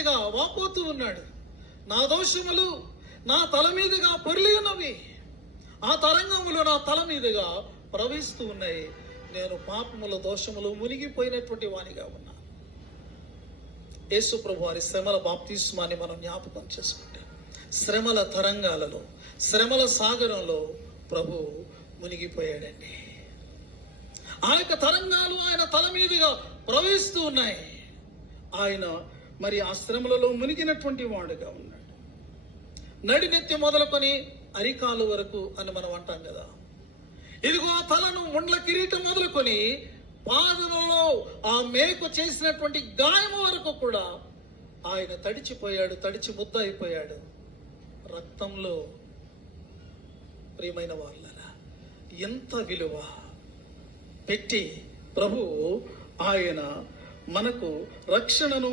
రీతిగా వాపోతూ ఉన్నాడు. నా దోషములు నా తల మీదుగా పొర్లి ఉన్నవి, ఆ తరంగములు నా తల మీదుగా ప్రవహిస్తూ ఉన్నాయి. నేను పాపముల దోషములు మునిగిపోయినటువంటి వానిగా ఉన్నా. యేసు ప్రభు వారి శ్రమల బాప్తిస్మాన్ని మనం జ్ఞాపకం చేసుకుంటే, శ్రమల తరంగాలలో, శ్రమల సాగరంలో ప్రభు మునిగిపోయాడండి. ఆ యొక్క తరంగాలు ఆయన తల మీదుగా ప్రవహిస్తూ ఉన్నాయి. ఆయన మరి ఆ శ్రమలలో మునిగినటువంటి వాడుగా ఉన్నాడు. నడినెత్తి మొదలుకొని అరికాలు వరకు అని మనం అంటాం కదా. ఇదిగో తలను ముండ్ల కిరీటం మొదలుకొని పాదములలో ఆ మేకు చేసినటువంటి గాయము వరకు కూడా ఆయన తడిచిపోయాడు, తడిచి ముద్ద అయిపోయాడు రక్తంలో. ప్రియమైన వాళ్ళరా, ఎంత విలువ పెట్టి ప్రభు ఆయన మనకు రక్షణను